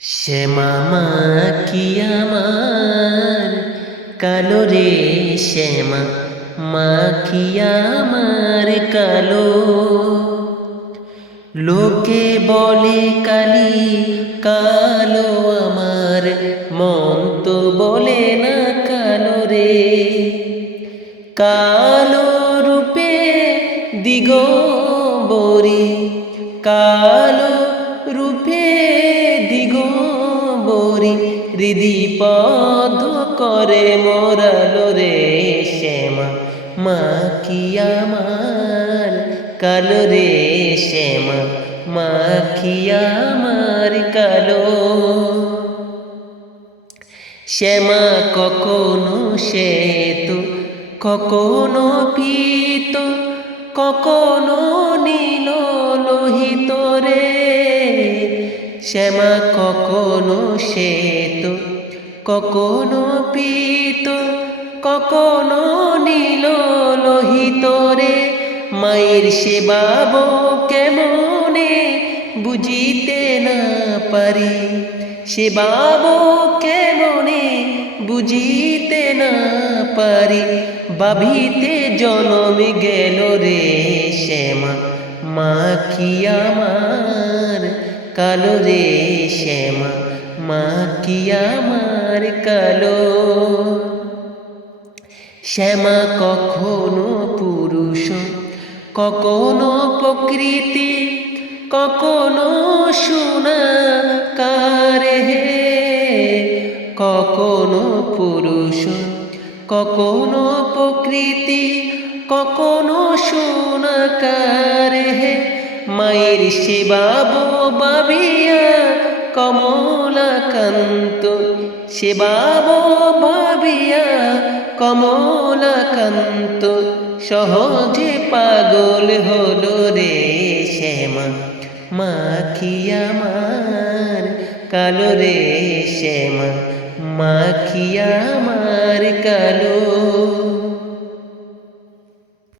শ্যামা কি আমার কালো রে শ্যামা কি আমার কালো। লোকে বলে কালি কালো আমার মন তো বলে না কালো রে। কালো রূপে দিগম্বরী, কালো রূপে দিগম্বরী হৃদিপদ করে মোরালো রে শ্যামা কি আমার কালো রে শ্যামা কি আমার কালো। শ্যামা কখনো শ্বেত কখনো পীত কখনো নীল লোহিত রে। শ্যামা কখনো শ্বেত কখনো পীত কখনো নীল লোহিত রে। মায়ের সেবা কেমনে বুঝিতে না পারি, সেবা কেমনে বুঝিতে না পারি। ভাবিতে জনম গেল রে শ্যামা কি আমার কালো রে শ্যামা কি আমার কালো। শ্যামা কখনো পুরুষ কখনো প্রকৃতি কখনো সোনাকার হে। কখনো পুরুষ কখনো প্রকৃতি কখনো সোনাকার হে। মায়ের সেবা ভাবিয়া কমলাকান্ত, সেবা ভাবিয়া কমলাকান্ত সহজে পাগল হলো রে শ্যামা কি আমার কালো রে শ্যামা কি আমার কালো।